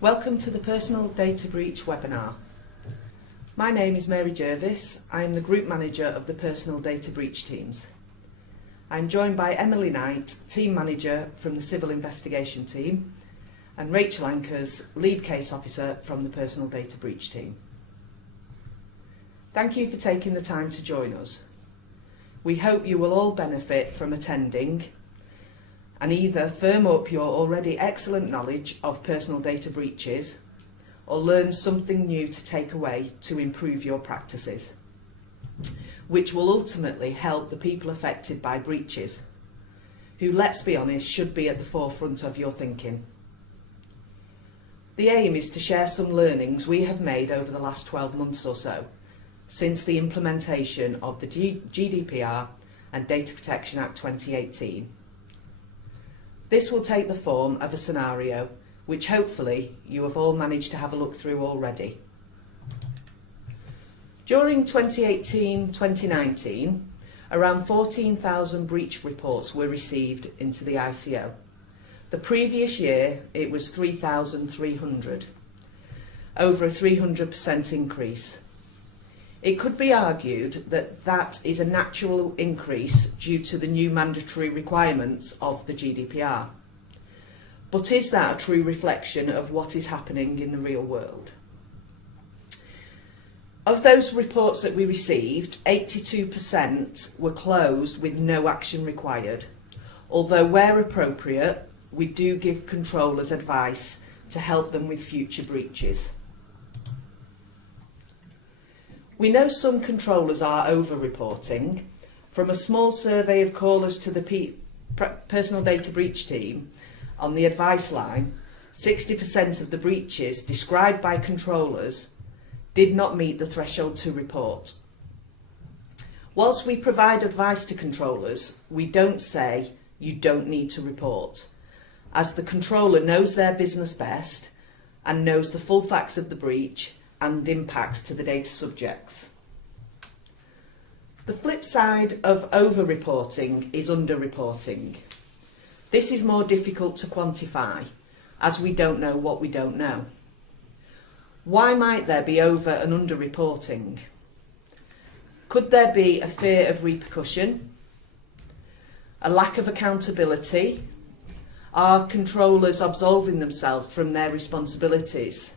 Welcome to the Personal Data Breach webinar. My name is Mary Jervis. I am the Group Manager of the Personal Data Breach teams. I am joined by Emily Knight, Team Manager from the Civil Investigation team, and Rachel Ankers, Lead Case Officer from the Personal Data Breach team. Thank you for taking the time to join us. We hope you will all benefit from attending and either firm up your already excellent knowledge of personal data breaches or learn something new to take away to improve your practices, which will ultimately help the people affected by breaches, who, let's be honest, should be at the forefront of your thinking. The aim is to share some learnings we have made over the last 12 months or so, since the implementation of the GDPR and Data Protection Act 2018. This will take the form of a scenario which hopefully you have all managed to have a look through already. During 2018-2019, around 14,000 breach reports were received into the ICO. The previous year it was 3,300, over a 300% increase. It could be argued that that is a natural increase due to the new mandatory requirements of the GDPR. But is that a true reflection of what is happening in the real world? Of those reports that we received, 82% were closed with no action required, although where appropriate, we do give controllers advice to help them with future breaches. We know some controllers are over-reporting. From a small survey of callers to the Personal Data Breach team on the advice line, 60% of the breaches described by controllers did not meet the threshold to report. Whilst we provide advice to controllers, we don't say you don't need to report, as the controller knows their business best and knows the full facts of the breach and impacts to the data subjects. The flip side of over-reporting is under-reporting. This is more difficult to quantify, as we don't know what we don't know. Why might there be over and under-reporting? Could there be a fear of repercussion? A lack of accountability? Are controllers absolving themselves from their responsibilities?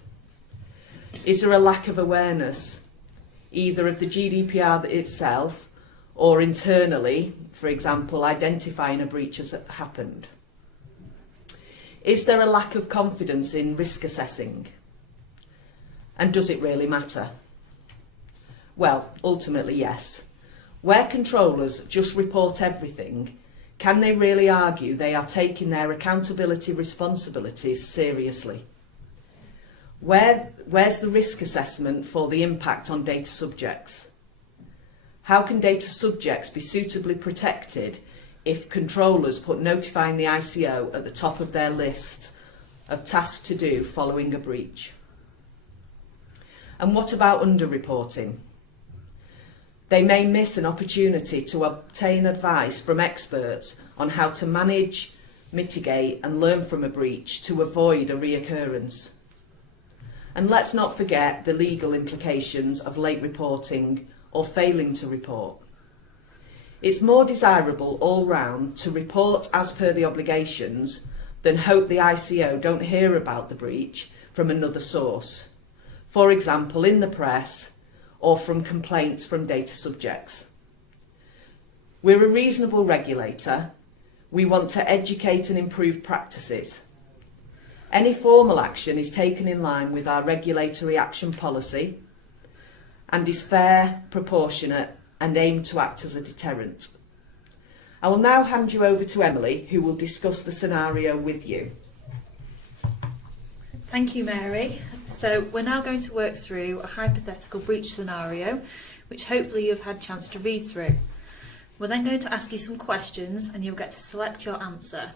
Is there a lack of awareness, either of the GDPR itself or internally, for example, identifying a breach has happened? Is there a lack of confidence in risk assessing? And does it really matter? Well, ultimately, yes. Where controllers just report everything, can they really argue they are taking their accountability responsibilities seriously? Where's the risk assessment for the impact on data subjects? How can data subjects be suitably protected if controllers put notifying the ICO at the top of their list of tasks to do following a breach? And what about under-reporting? They may miss an opportunity to obtain advice from experts on how to manage, mitigate and learn from a breach to avoid a reoccurrence. And let's not forget the legal implications of late reporting or failing to report. It's more desirable all round to report as per the obligations than hope the ICO don't hear about the breach from another source, for example in the press or from complaints from data subjects. We're a reasonable regulator. We want to educate and improve practices. Any formal action is taken in line with our regulatory action policy and is fair, proportionate and aimed to act as a deterrent. I will now hand you over to Emily, who will discuss the scenario with you. Thank you, Mary. So we're now going to work through a hypothetical breach scenario, which hopefully you've had a chance to read through. We're then going to ask you some questions and you'll get to select your answer.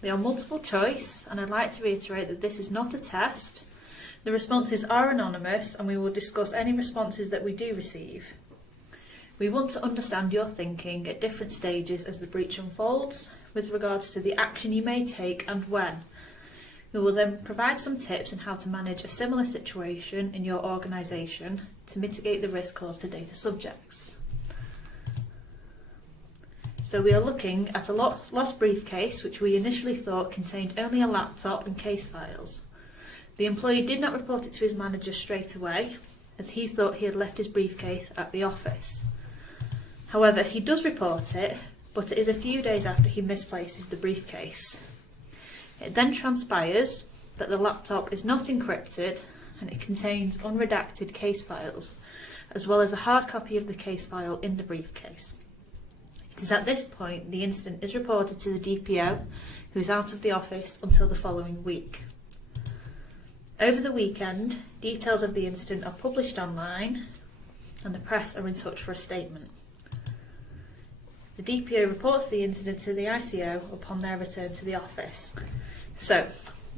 They are multiple choice, and I'd like to reiterate that this is not a test. The responses are anonymous and we will discuss any responses that we do receive. We want to understand your thinking at different stages as the breach unfolds, with regards to the action you may take and when. who will then provide some tips on how to manage a similar situation in your organisation to mitigate the risk caused to data subjects. So we are looking at a lost briefcase, which we initially thought contained only a laptop and case files. The employee did not report it to his manager straight away, as he thought he had left his briefcase at the office. However, he does report it, but it is a few days after he misplaces the briefcase. It then transpires that the laptop is not encrypted and it contains unredacted case files, as well as a hard copy of the case file in the briefcase. It is at this point the incident is reported to the DPO, who is out of the office until the following week. Over the weekend, details of the incident are published online and the press are in touch for a statement. The DPO reports the incident to the ICO upon their return to the office. So,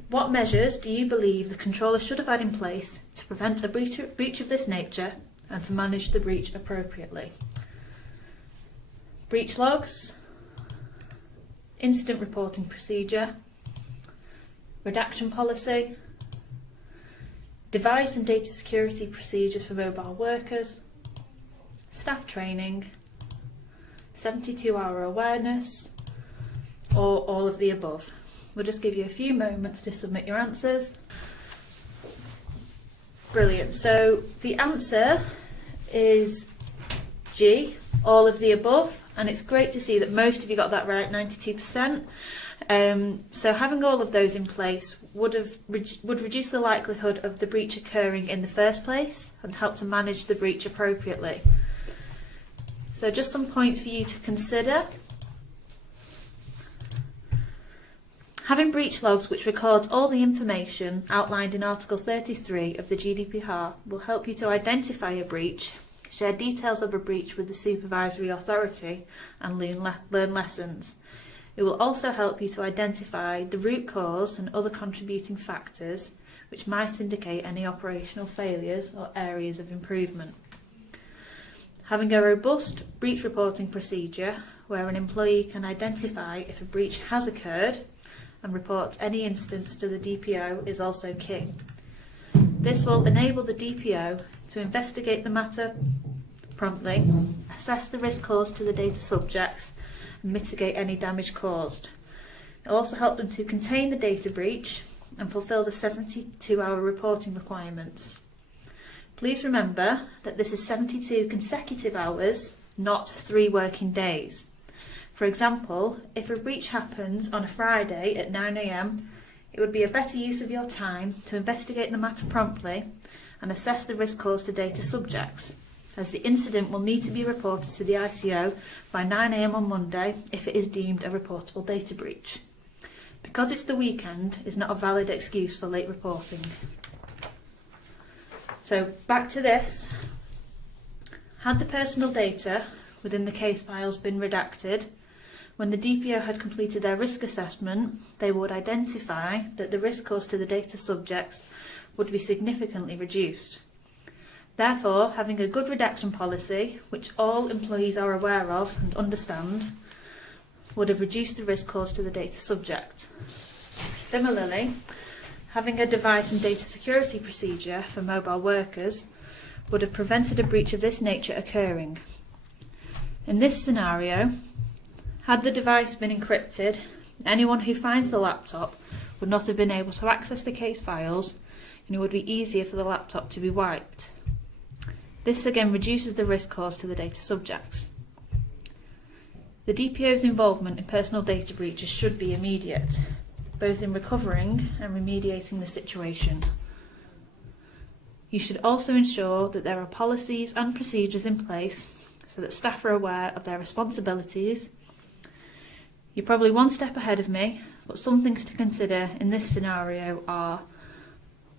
what measures do you believe the controller should have had in place to prevent a breach of this nature and to manage the breach appropriately? Breach logs, incident reporting procedure, redaction policy, device and data security procedures for mobile workers, staff training, 72-hour awareness, or all of the above. We'll just give you a few moments to submit your answers. Brilliant. So the answer is G, all of the above, and it's great to see that most of you got that right, 92%. So having all of those in place would reduce the likelihood of the breach occurring in the first place and help to manage the breach appropriately. So just some points for you to consider. Having breach logs which records all the information outlined in Article 33 of the GDPR will help you to identify a breach, share details of a breach with the supervisory authority and learn lessons. It will also help you to identify the root cause and other contributing factors which might indicate any operational failures or areas of improvement. Having a robust breach reporting procedure where an employee can identify if a breach has occurred and report any incidents to the DPO is also key. This will enable the DPO to investigate the matter promptly, assess the risk caused to the data subjects and mitigate any damage caused. It will also help them to contain the data breach and fulfil the 72-hour reporting requirements. Please remember that this is 72 consecutive hours, not 3 working days. For example, if a breach happens on a Friday at 9 AM, it would be a better use of your time to investigate the matter promptly and assess the risk caused to data subjects, as the incident will need to be reported to the ICO by 9 AM on Monday if it is deemed a reportable data breach. Because it's the weekend is not a valid excuse for late reporting. So back to this. Had the personal data within the case files been redacted, when the DPO had completed their risk assessment, they would identify that the risk caused to the data subjects would be significantly reduced. Therefore, having a good redaction policy, which all employees are aware of and understand, would have reduced the risk caused to the data subject. Similarly, having a device and data security procedure for mobile workers would have prevented a breach of this nature occurring. In this scenario, had the device been encrypted, anyone who finds the laptop would not have been able to access the case files, and it would be easier for the laptop to be wiped. This again reduces the risk caused to the data subjects. The DPO's involvement in personal data breaches should be immediate, both in recovering and remediating the situation. You should also ensure that there are policies and procedures in place so that staff are aware of their responsibilities. You're probably one step ahead of me, but some things to consider in this scenario are: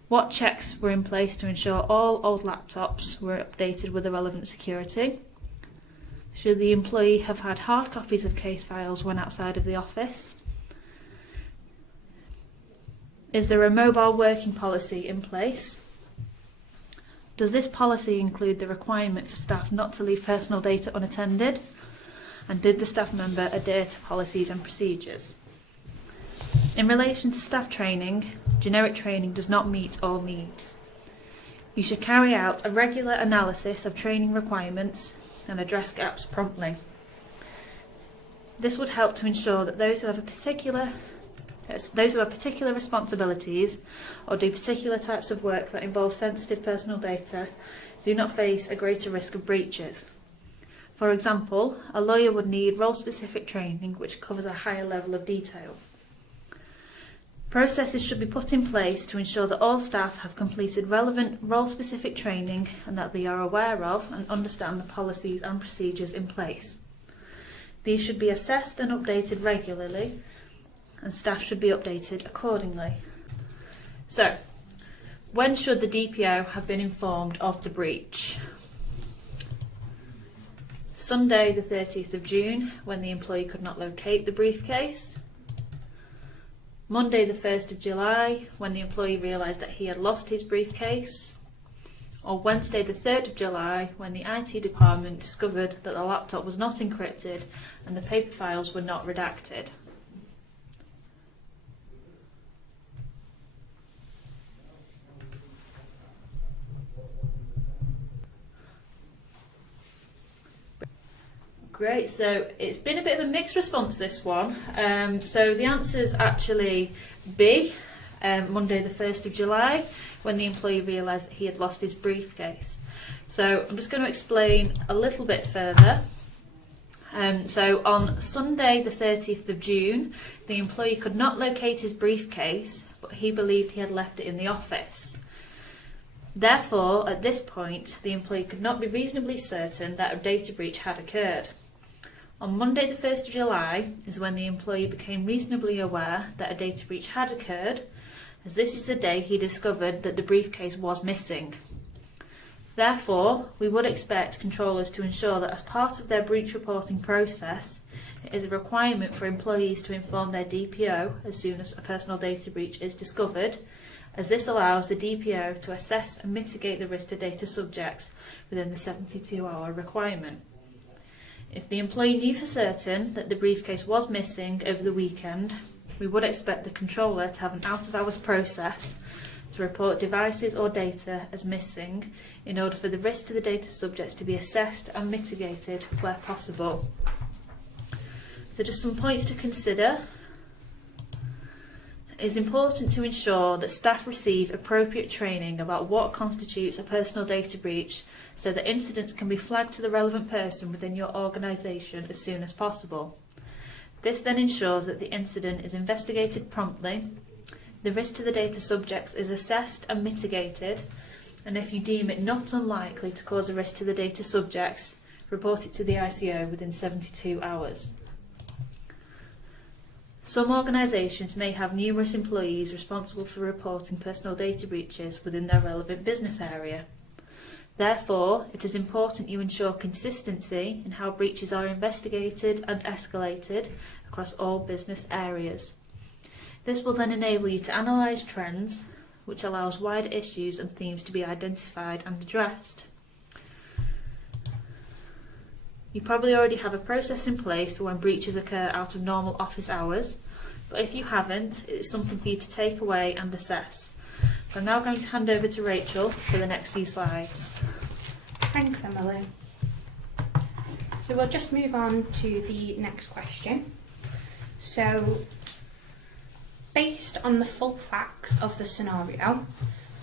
what checks were in place to ensure all old laptops were updated with the relevant security? Should the employee have had hard copies of case files when outside of the office? Is there a mobile working policy in place? Does this policy include the requirement for staff not to leave personal data unattended? And did the staff member adhere to policies and procedures? In relation to staff training, generic training does not meet all needs. You should carry out a regular analysis of training requirements and address gaps promptly. This would help to ensure that those who have particular responsibilities or do particular types of work that involve sensitive personal data do not face a greater risk of breaches. For example, a lawyer would need role-specific training which covers a higher level of detail. Processes should be put in place to ensure that all staff have completed relevant role-specific training and that they are aware of and understand the policies and procedures in place. These should be assessed and updated regularly, and staff should be updated accordingly. So, when should the DPO have been informed of the breach? Sunday the 30th of June, when the employee could not locate the briefcase. Monday the 1st of July, when the employee realised that he had lost his briefcase. Or Wednesday the 3rd of July, when the IT department discovered that the laptop was not encrypted and the paper files were not redacted. Great, so it's been a bit of a mixed response, this one. So the answer is actually B, Monday the 1st of July, when the employee realised that he had lost his briefcase. So I'm just going to explain a little bit further. So on Sunday the 30th of June, the employee could not locate his briefcase, but he believed he had left it in the office. Therefore, at this point, the employee could not be reasonably certain that a data breach had occurred. On Monday the 1st of July is when the employee became reasonably aware that a data breach had occurred, as this is the day he discovered that the briefcase was missing. Therefore, we would expect controllers to ensure that as part of their breach reporting process, it is a requirement for employees to inform their DPO as soon as a personal data breach is discovered, as this allows the DPO to assess and mitigate the risk to data subjects within the 72-hour requirement. If the employee knew for certain that the briefcase was missing over the weekend, we would expect the controller to have an out-of-hours process to report devices or data as missing in order for the risk to the data subjects to be assessed and mitigated where possible. So just some points to consider. It is important to ensure that staff receive appropriate training about what constitutes a personal data breach so that incidents can be flagged to the relevant person within your organisation as soon as possible. This then ensures that the incident is investigated promptly, the risk to the data subjects is assessed and mitigated, and if you deem it not unlikely to cause a risk to the data subjects, report it to the ICO within 72 hours. Some organisations may have numerous employees responsible for reporting personal data breaches within their relevant business area. Therefore, it is important you ensure consistency in how breaches are investigated and escalated across all business areas. This will then enable you to analyse trends, which allows wider issues and themes to be identified and addressed. You probably already have a process in place for when breaches occur out of normal office hours, but if you haven't, it's something for you to take away and assess. So I'm now going to hand over to Rachel for the next few slides. Thanks, Emily. So we'll just move on to the next question. So, based on the full facts of the scenario,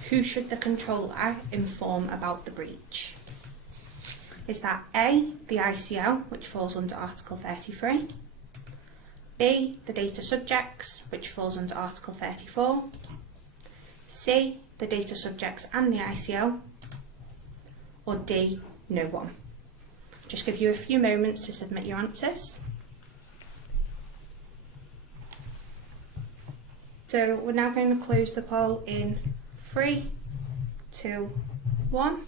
who should the controller inform about the breach? Is that A, the ICO, which falls under Article 33, B, the data subjects, which falls under Article 34, C, the data subjects and the ICO, or D, no one? Just give you a few moments to submit your answers. So we're now going to close the poll in 3, 2, 1.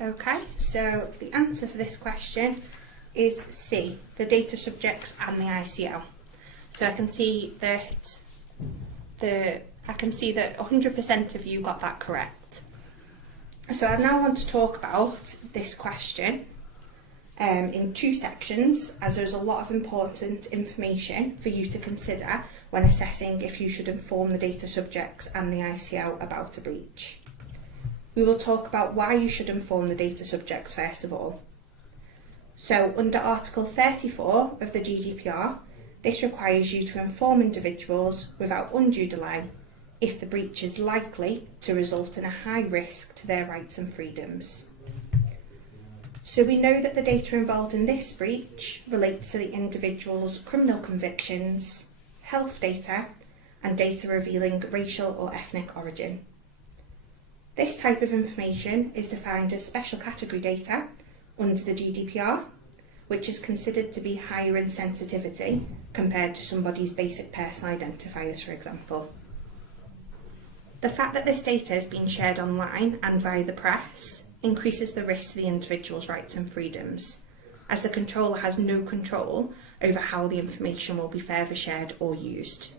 Okay, so the answer for this question is C, the data subjects and the ICO. So I can see that 100% of you got that correct. So I now want to talk about this question in 2 sections, as there's a lot of important information for you to consider when assessing if you should inform the data subjects and the ICO about a breach. We will talk about why you should inform the data subjects first of all. So under Article 34 of the GDPR, this requires you to inform individuals without undue delay if the breach is likely to result in a high risk to their rights and freedoms. So we know that the data involved in this breach relates to the individual's criminal convictions, health data, and data revealing racial or ethnic origin. This type of information is defined as special category data under the GDPR, which is considered to be higher in sensitivity compared to somebody's basic personal identifiers, for example. The fact that this data is being shared online and via the press increases the risk to the individual's rights and freedoms, as the controller has no control over how the information will be further shared or used.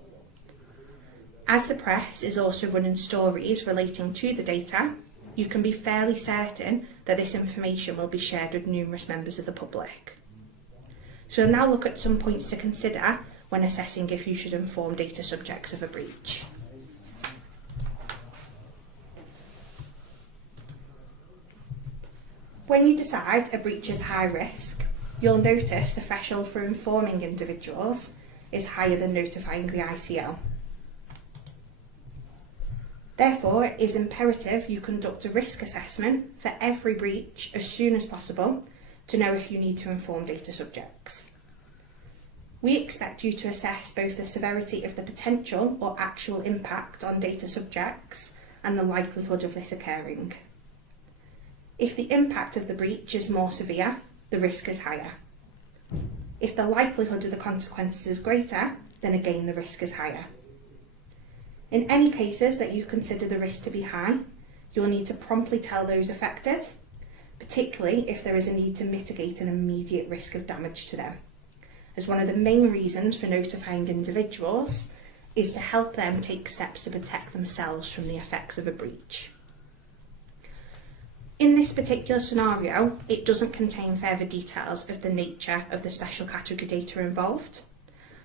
As the press is also running stories relating to the data, you can be fairly certain that this information will be shared with numerous members of the public. So we'll now look at some points to consider when assessing if you should inform data subjects of a breach. When you decide a breach is high risk, you'll notice the threshold for informing individuals is higher than notifying the ICO. Therefore, it is imperative you conduct a risk assessment for every breach as soon as possible to know if you need to inform data subjects. We expect you to assess both the severity of the potential or actual impact on data subjects and the likelihood of this occurring. If the impact of the breach is more severe, the risk is higher. If the likelihood of the consequences is greater, then again the risk is higher. In any cases that you consider the risk to be high, you'll need to promptly tell those affected, particularly if there is a need to mitigate an immediate risk of damage to them, as one of the main reasons for notifying individuals is to help them take steps to protect themselves from the effects of a breach. In this particular scenario, it doesn't contain further details of the nature of the special category data involved.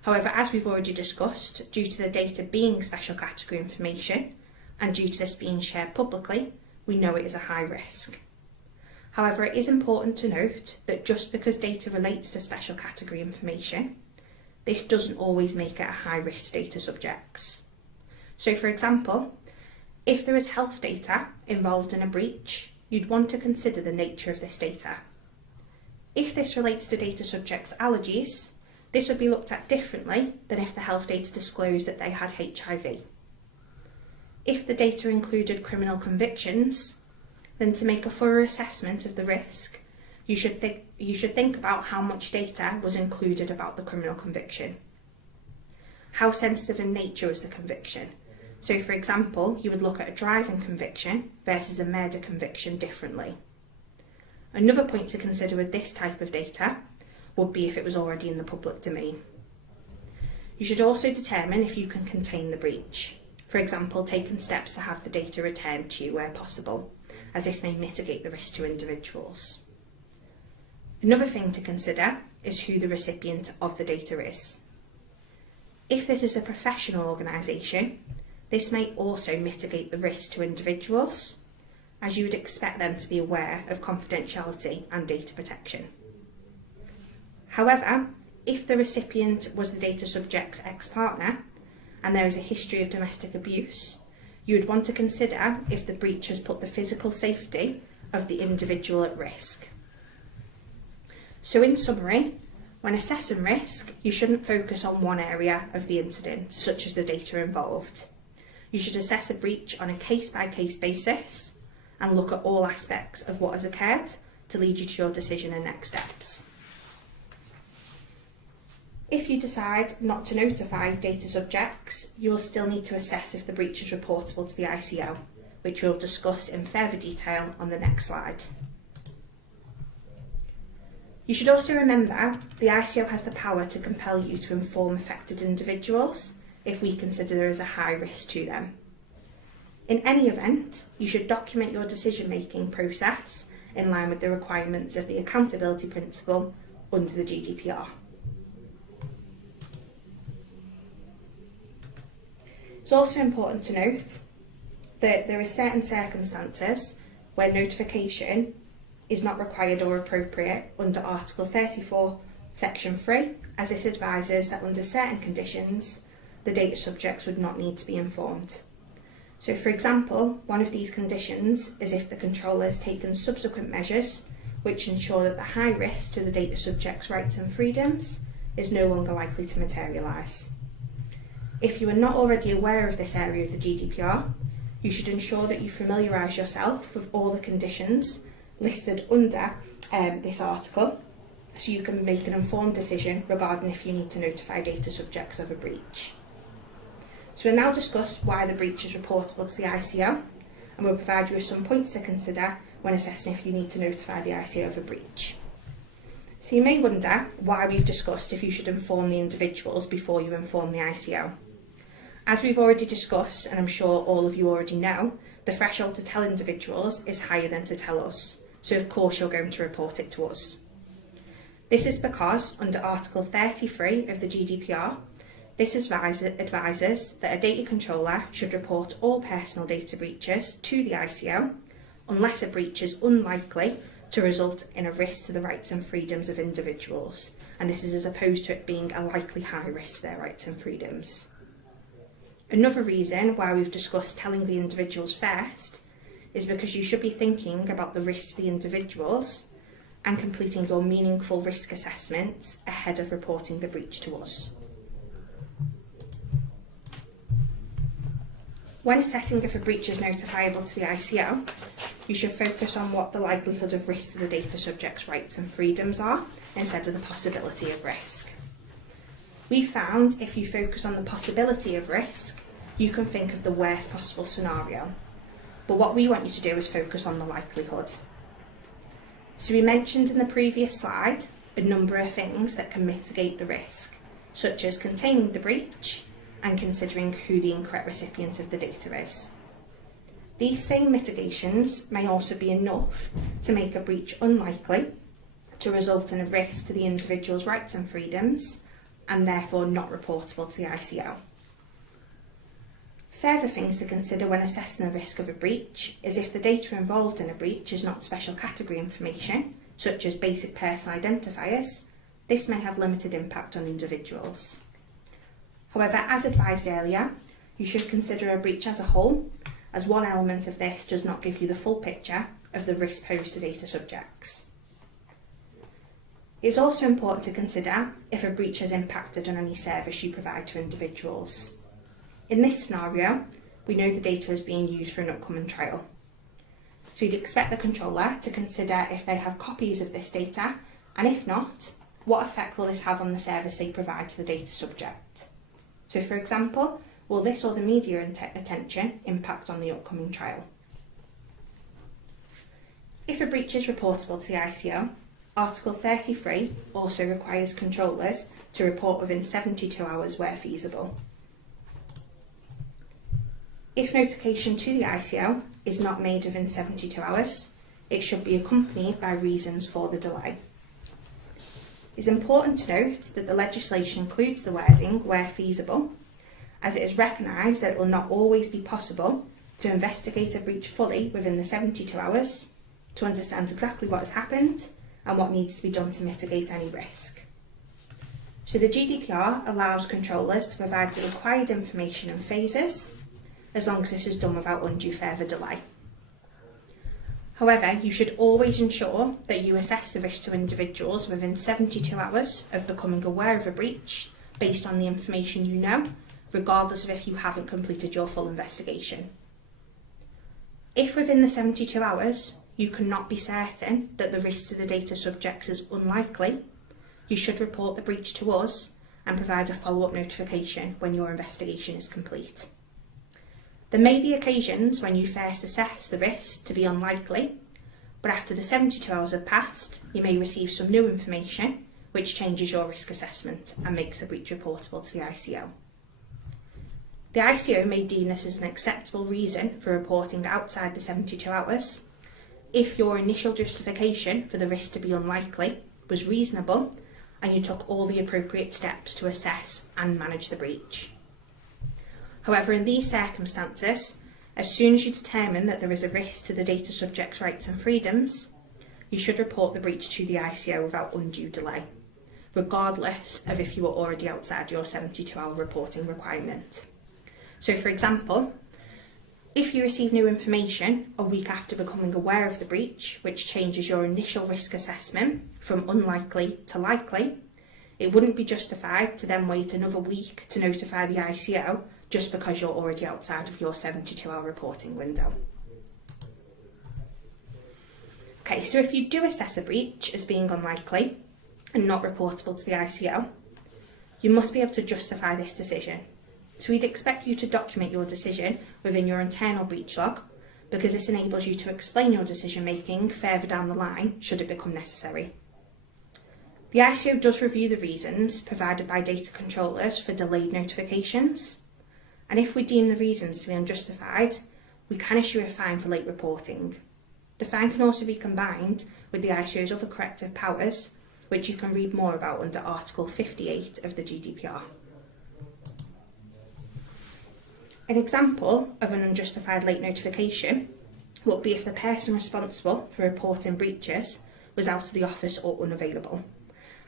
However, as we've already discussed, due to the data being special category information and due to this being shared publicly, we know it is a high risk. However, it is important to note that just because data relates to special category information, this doesn't always make it a high risk to data subjects. So for example, if there is health data involved in a breach, you'd want to consider the nature of this data. If this relates to data subjects' allergies, this would be looked at differently than if the health data disclosed that they had HIV. If the data included criminal convictions, then to make a thorough assessment of the risk, you should think about how much data was included about the criminal conviction. How sensitive in nature was the conviction? So for example, you would look at a driving conviction versus a murder conviction differently. Another point to consider with this type of data would be if it was already in the public domain. You should also determine if you can contain the breach. For example, taking steps to have the data returned to you where possible, as this may mitigate the risk to individuals. Another thing to consider is who the recipient of the data is. If this is a professional organisation, this may also mitigate the risk to individuals, as you would expect them to be aware of confidentiality and data protection. However, if the recipient was the data subject's ex-partner and there is a history of domestic abuse, you would want to consider if the breach has put the physical safety of the individual at risk. So in summary, when assessing risk, you shouldn't focus on one area of the incident, such as the data involved. You should assess a breach on a case-by-case basis and look at all aspects of what has occurred to lead you to your decision and next steps. If you decide not to notify data subjects, you will still need to assess if the breach is reportable to the ICO, which we'll discuss in further detail on the next slide. You should also remember the ICO has the power to compel you to inform affected individuals if we consider there is a high risk to them. In any event, you should document your decision-making process in line with the requirements of the accountability principle under the GDPR. It's also important to note that there are certain circumstances where notification is not required or appropriate under Article 34, Section 3, as this advises that under certain conditions, the data subjects would not need to be informed. So, for example, one of these conditions is if the controller has taken subsequent measures which ensure that the high risk to the data subject's rights and freedoms is no longer likely to materialise. If you are not already aware of this area of the GDPR, you should ensure that you familiarise yourself with all the conditions listed under this article, so you can make an informed decision regarding if you need to notify data subjects of a breach. So we'll now discuss why the breach is reportable to the ICO, and we'll provide you with some points to consider when assessing if you need to notify the ICO of a breach. So you may wonder why we've discussed if you should inform the individuals before you inform the ICO. As we've already discussed, and I'm sure all of you already know, the threshold to tell individuals is higher than to tell us, so of course you're going to report it to us. This is because under Article 33 of the GDPR, this advises that a data controller should report all personal data breaches to the ICO unless a breach is unlikely to result in a risk to the rights and freedoms of individuals, and this is as opposed to it being a likely high risk to their rights and freedoms. Another reason why we've discussed telling the individuals first is because you should be thinking about the risks to the individuals and completing your meaningful risk assessments ahead of reporting the breach to us. When assessing if a breach is notifiable to the ICO, you should focus on what the likelihood of risk to the data subject's rights and freedoms are, instead of the possibility of risk. We found if you focus on the possibility of risk, you can think of the worst possible scenario. But what we want you to do is focus on the likelihood. So we mentioned in the previous slide a number of things that can mitigate the risk, such as containing the breach and considering who the incorrect recipient of the data is. These same mitigations may also be enough to make a breach unlikely to result in a risk to the individual's rights and freedoms, and therefore not reportable to the ICO. Further things to consider when assessing the risk of a breach is if the data involved in a breach is not special category information, such as basic personal identifiers, this may have limited impact on individuals. However, as advised earlier, you should consider a breach as a whole, as one element of this does not give you the full picture of the risk posed to data subjects. It's also important to consider if a breach has impacted on any service you provide to individuals. In this scenario, we know the data is being used for an upcoming trial. So you'd expect the controller to consider if they have copies of this data, and if not, what effect will this have on the service they provide to the data subject? So for example, will this or the media attention impact on the upcoming trial? If a breach is reportable to the ICO, Article 33 also requires controllers to report within 72 hours where feasible. If notification to the ICO is not made within 72 hours, it should be accompanied by reasons for the delay. It's important to note that the legislation includes the wording where feasible, as it is recognised that it will not always be possible to investigate a breach fully within the 72 hours, to understand exactly what has happened and what needs to be done to mitigate any risk. So the GDPR allows controllers to provide the required information in phases, as long as this is done without undue further delay. However, you should always ensure that you assess the risk to individuals within 72 hours of becoming aware of a breach based on the information you know, regardless of if you haven't completed your full investigation. If within the 72 hours you cannot be certain that the risk to the data subjects is unlikely, you should report the breach to us and provide a follow-up notification when your investigation is complete. There may be occasions when you first assess the risk to be unlikely, but after the 72 hours have passed, you may receive some new information which changes your risk assessment and makes the breach reportable to the ICO. The ICO may deem this as an acceptable reason for reporting outside the 72 hours, if your initial justification for the risk to be unlikely was reasonable and you took all the appropriate steps to assess and manage the breach. However, in these circumstances, as soon as you determine that there is a risk to the data subject's rights and freedoms, you should report the breach to the ICO without undue delay, regardless of if you are already outside your 72-hour reporting requirement. So, for example, if you receive new information a week after becoming aware of the breach, which changes your initial risk assessment from unlikely to likely, it wouldn't be justified to then wait another week to notify the ICO just because you're already outside of your 72-hour reporting window. Okay, so if you do assess a breach as being unlikely and not reportable to the ICO, you must be able to justify this decision. So we'd expect you to document your decision within your internal breach log, because this enables you to explain your decision making further down the line should it become necessary. The ICO does review the reasons provided by data controllers for delayed notifications, and if we deem the reasons to be unjustified, we can issue a fine for late reporting. The fine can also be combined with the ICO's other corrective powers, which you can read more about under Article 58 of the GDPR. An example of an unjustified late notification would be if the person responsible for reporting breaches was out of the office or unavailable,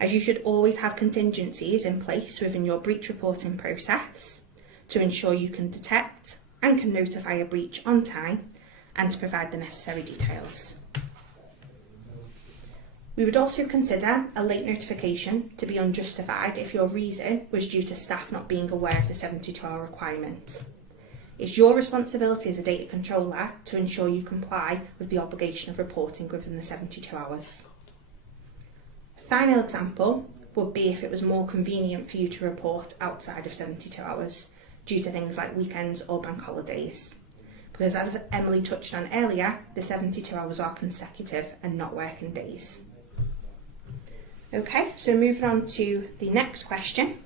as you should always have contingencies in place within your breach reporting process to ensure you can detect and can notify a breach on time and to provide the necessary details. We would also consider a late notification to be unjustified if your reason was due to staff not being aware of the 72-hour requirement. It's your responsibility as a data controller to ensure you comply with the obligation of reporting within the 72 hours. A final example would be if it was more convenient for you to report outside of 72 hours due to things like weekends or bank holidays. Because as Emily touched on earlier, the 72 hours are consecutive and not working days. Okay, so moving on to the next question.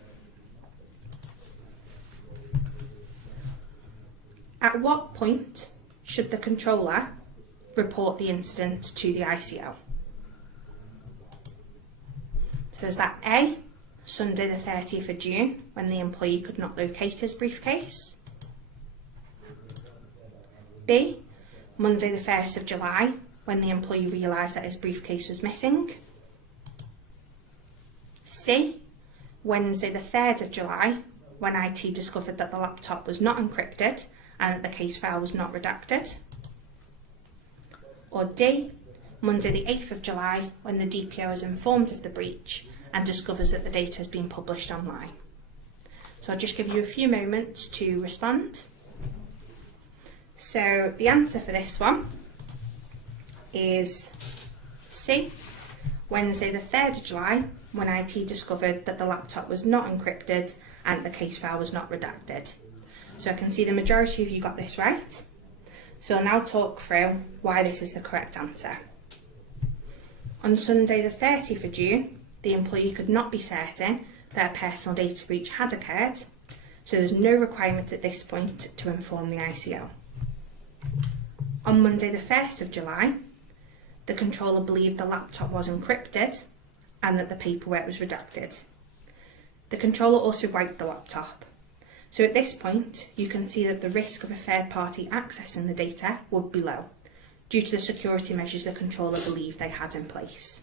At what point should the controller report the incident to the ICO? So is that A, Sunday the 30th of June, when the employee could not locate his briefcase? B, Monday the 1st of July, when the employee realised that his briefcase was missing? C, Wednesday the 3rd of July, when IT discovered that the laptop was not encrypted and that the case file was not redacted? Or D, Monday the 8th of July, when the DPO is informed of the breach and discovers that the data has been published online? So I'll just give you a few moments to respond. So the answer for this one is C, Wednesday the 3rd of July, when IT discovered that the laptop was not encrypted and the case file was not redacted. So I can see the majority of you got this right. So I'll now talk through why this is the correct answer. On Sunday the 30th of June, the employee could not be certain that a personal data breach had occurred, so there's no requirement at this point to inform the ICO. On Monday the 1st of July, the controller believed the laptop was encrypted and that the paperwork was redacted. The controller also wiped the laptop. So at this point, you can see that the risk of a third party accessing the data would be low, due to the security measures the controller believed they had in place.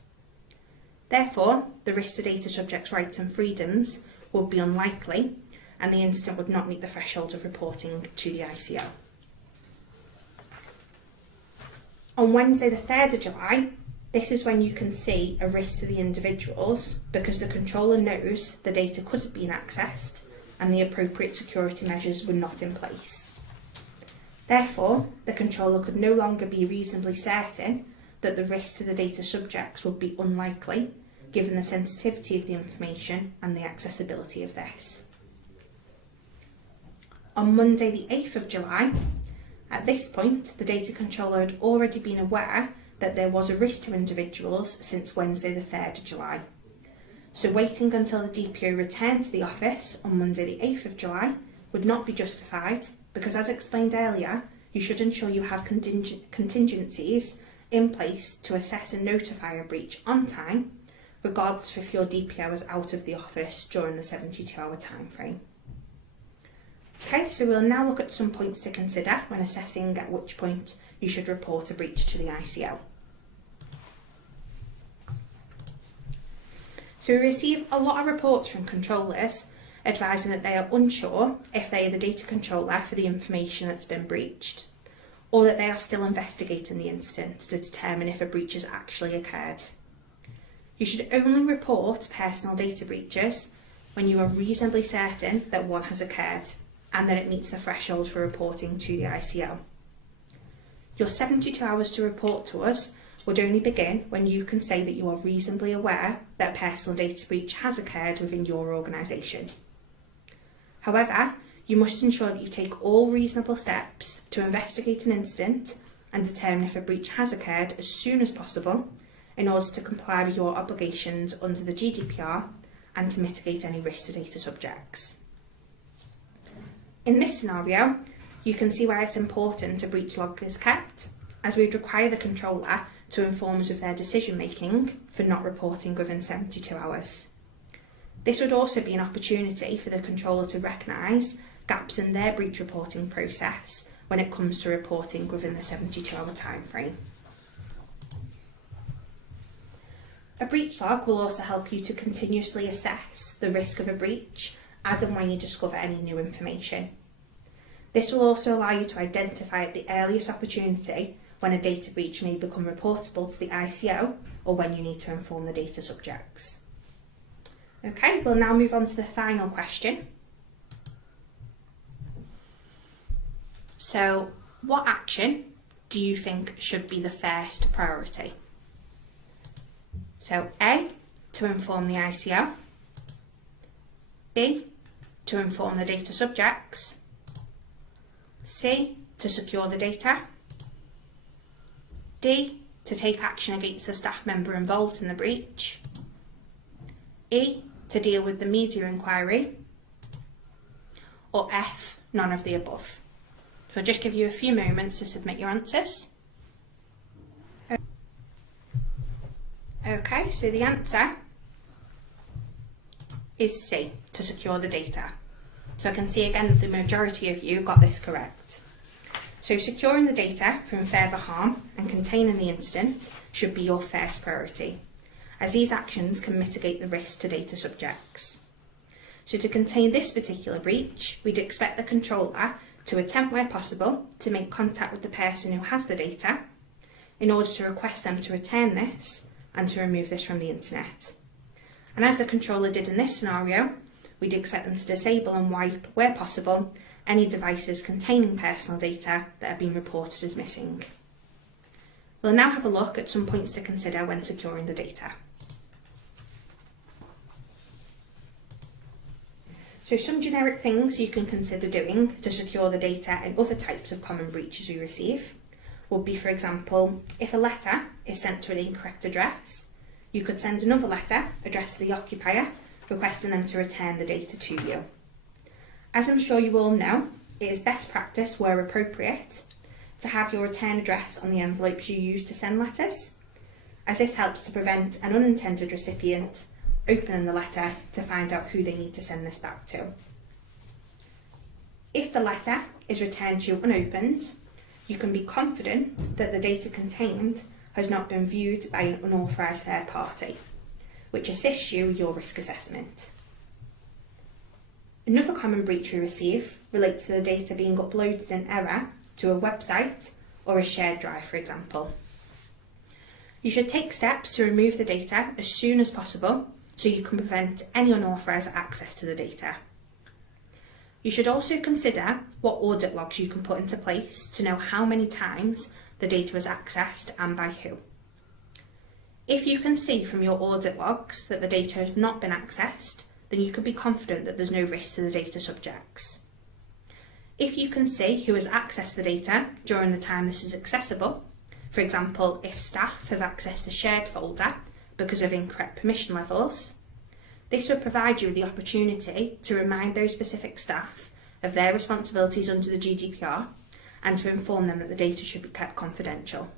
Therefore, the risk to data subjects' rights and freedoms would be unlikely, and the incident would not meet the threshold of reporting to the ICO. On Wednesday the 3rd of July, this is when you can see a risk to the individuals because the controller knows the data could have been accessed and the appropriate security measures were not in place. Therefore, the controller could no longer be reasonably certain that the risk to the data subjects would be unlikely, given the sensitivity of the information and the accessibility of this. On Monday the 8th of July, at this point, the data controller had already been aware that there was a risk to individuals since Wednesday the 3rd of July. So waiting until the DPO returned to the office on Monday the 8th of July would not be justified because, as explained earlier, you should ensure you have contingencies in place to assess and notify a breach on time, regardless of if your DPO is out of the office during the 72-hour time frame. Okay, so we'll now look at some points to consider when assessing at which point you should report a breach to the ICO. So we receive a lot of reports from controllers advising that they are unsure if they are the data controller for the information that's been breached, or that they are still investigating the incident to determine if a breach has actually occurred. You should only report personal data breaches when you are reasonably certain that one has occurred and that it meets the threshold for reporting to the ICO. Your 72 hours to report to us would only begin when you can say that you are reasonably aware that a personal data breach has occurred within your organisation. However, you must ensure that you take all reasonable steps to investigate an incident and determine if a breach has occurred as soon as possible in order to comply with your obligations under the GDPR and to mitigate any risk to data subjects. In this scenario, you can see why it's important a breach log is kept, as we would require the controller to inform us of their decision making for not reporting within 72 hours. This would also be an opportunity for the controller to recognise gaps in their breach reporting process when it comes to reporting within the 72-hour time frame. A breach log will also help you to continuously assess the risk of a breach as and when you discover any new information. This will also allow you to identify at the earliest opportunity when a data breach may become reportable to the ICO or when you need to inform the data subjects. Okay, we'll now move on to the final question. So, what action do you think should be the first priority? So, A, to inform the ICO. B, to inform the data subjects. C, to secure the data. D, to take action against the staff member involved in the breach. E, to deal with the media inquiry. Or F, none of the above. So I'll just give you a few moments to submit your answers. Okay, so the answer is C, to secure the data. So I can see again that the majority of you got this correct. So securing the data from further harm and containing the incident should be your first priority, as these actions can mitigate the risk to data subjects. So to contain this particular breach, we'd expect the controller to attempt where possible to make contact with the person who has the data in order to request them to return this and to remove this from the internet. And as the controller did in this scenario, we'd expect them to disable and wipe, where possible, any devices containing personal data that have been reported as missing. We'll now have a look at some points to consider when securing the data. So some generic things you can consider doing to secure the data in other types of common breaches we receive would be, for example, if a letter is sent to an incorrect address, you could send another letter addressed to the occupier requesting them to return the data to you. As I'm sure you all know, it is best practice, where appropriate, to have your return address on the envelopes you use to send letters, as this helps to prevent an unintended recipient opening the letter to find out who they need to send this back to. If the letter is returned to you unopened, you can be confident that the data contained has not been viewed by an unauthorised third party, which assists you with your risk assessment. Another common breach we receive relates to the data being uploaded in error to a website or a shared drive, for example. You should take steps to remove the data as soon as possible so you can prevent any unauthorised access to the data. You should also consider what audit logs you can put into place to know how many times the data was accessed and by who. If you can see from your audit logs that the data has not been accessed, then you can be confident that there's no risk to the data subjects. If you can see who has accessed the data during the time this is accessible, for example, if staff have accessed a shared folder because of incorrect permission levels, this would provide you with the opportunity to remind those specific staff of their responsibilities under the GDPR and to inform them that the data should be kept confidential.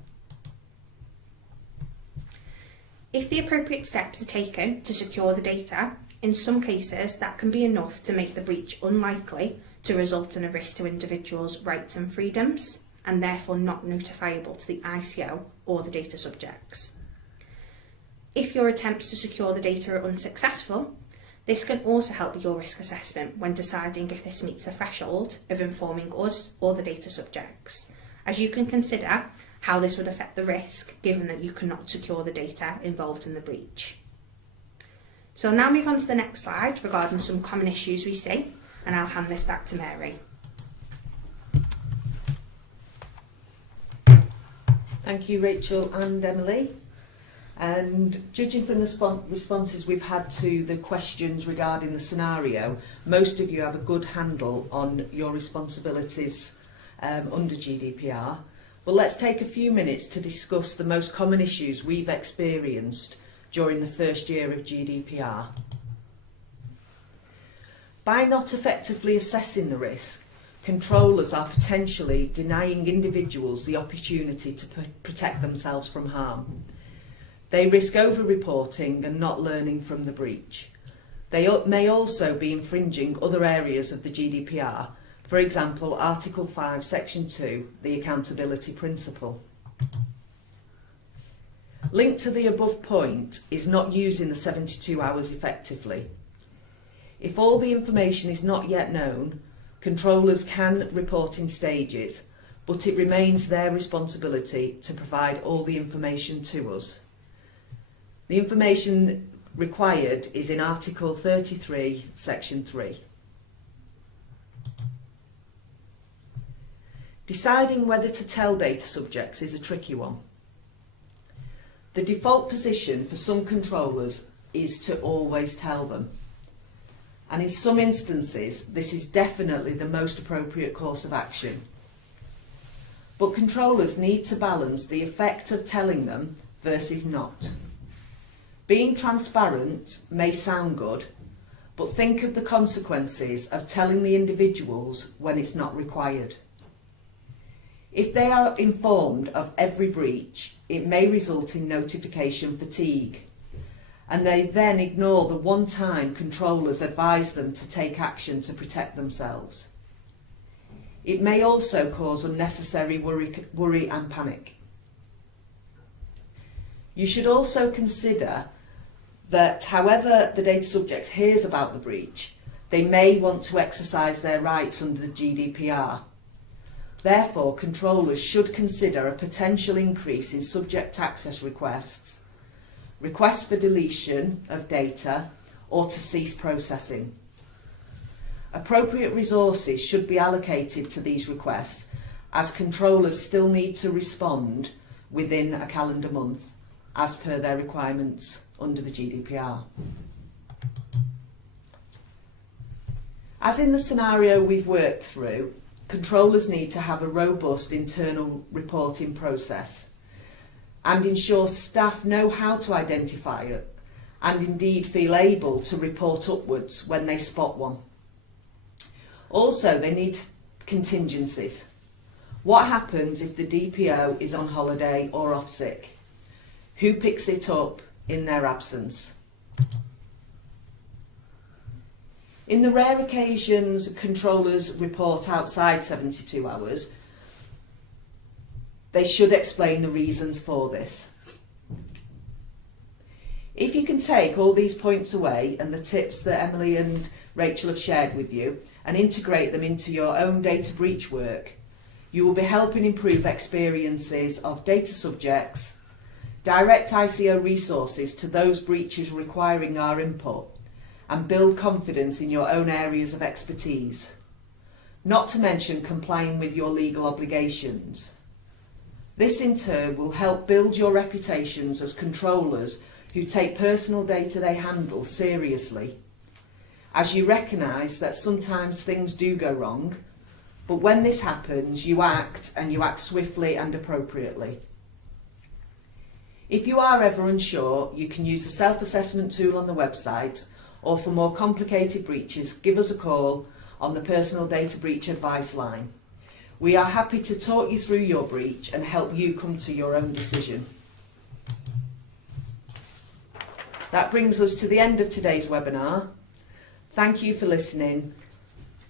If the appropriate steps are taken to secure the data, in some cases that can be enough to make the breach unlikely to result in a risk to individuals' rights and freedoms, and therefore not notifiable to the ICO or the data subjects. If your attempts to secure the data are unsuccessful, this can also help your risk assessment when deciding if this meets the threshold of informing us or the data subjects, as you can consider how this would affect the risk given that you cannot secure the data involved in the breach. So I'll now move on to the next slide regarding some common issues we see, and I'll hand this back to Mary. Thank you, Rachel and Emily. And judging from the responses we've had to the questions regarding the scenario, most of you have a good handle on your responsibilities under GDPR. But let's take a few minutes to discuss the most common issues we've experienced during the first year of GDPR. By not effectively assessing the risk, controllers are potentially denying individuals the opportunity to protect themselves from harm. They risk over-reporting and not learning from the breach. They may also be infringing other areas of the GDPR, for example, Article 5, Section 2, the accountability principle. Linked to the above point is not using the 72 hours effectively. If all the information is not yet known, controllers can report in stages, but it remains their responsibility to provide all the information to us. The information required is in Article 33, Section 3. Deciding whether to tell data subjects is a tricky one. The default position for some controllers is to always tell them. And in some instances, this is definitely the most appropriate course of action. But controllers need to balance the effect of telling them versus not. Being transparent may sound good, but think of the consequences of telling the individuals when it's not required. If they are informed of every breach, it may result in notification fatigue, and they then ignore the one time controllers advise them to take action to protect themselves. It may also cause unnecessary worry and panic. You should also consider that however the data subject hears about the breach, they may want to exercise their rights under the GDPR. Therefore, controllers should consider a potential increase in subject access requests, requests for deletion of data, or to cease processing. Appropriate resources should be allocated to these requests, as controllers still need to respond within a calendar month, as per their requirements under the GDPR. As in the scenario we've worked through, controllers need to have a robust internal reporting process and ensure staff know how to identify it and indeed feel able to report upwards when they spot one. Also, they need contingencies. What happens if the DPO is on holiday or off sick? Who picks it up in their absence? In the rare occasions controllers report outside 72 hours, they should explain the reasons for this. If you can take all these points away and the tips that Emily and Rachel have shared with you and integrate them into your own data breach work, you will be helping improve experiences of data subjects, direct ICO resources to those breaches requiring our input, and build confidence in your own areas of expertise, not to mention complying with your legal obligations. This in turn will help build your reputations as controllers who take personal data they handle seriously, as you recognise that sometimes things do go wrong, but when this happens, you act, and you act swiftly and appropriately. If you are ever unsure, you can use the self-assessment tool on the website, or for more complicated breaches, give us a call on the Personal Data Breach Advice line. We are happy to talk you through your breach and help you come to your own decision. That brings us to the end of today's webinar. Thank you for listening.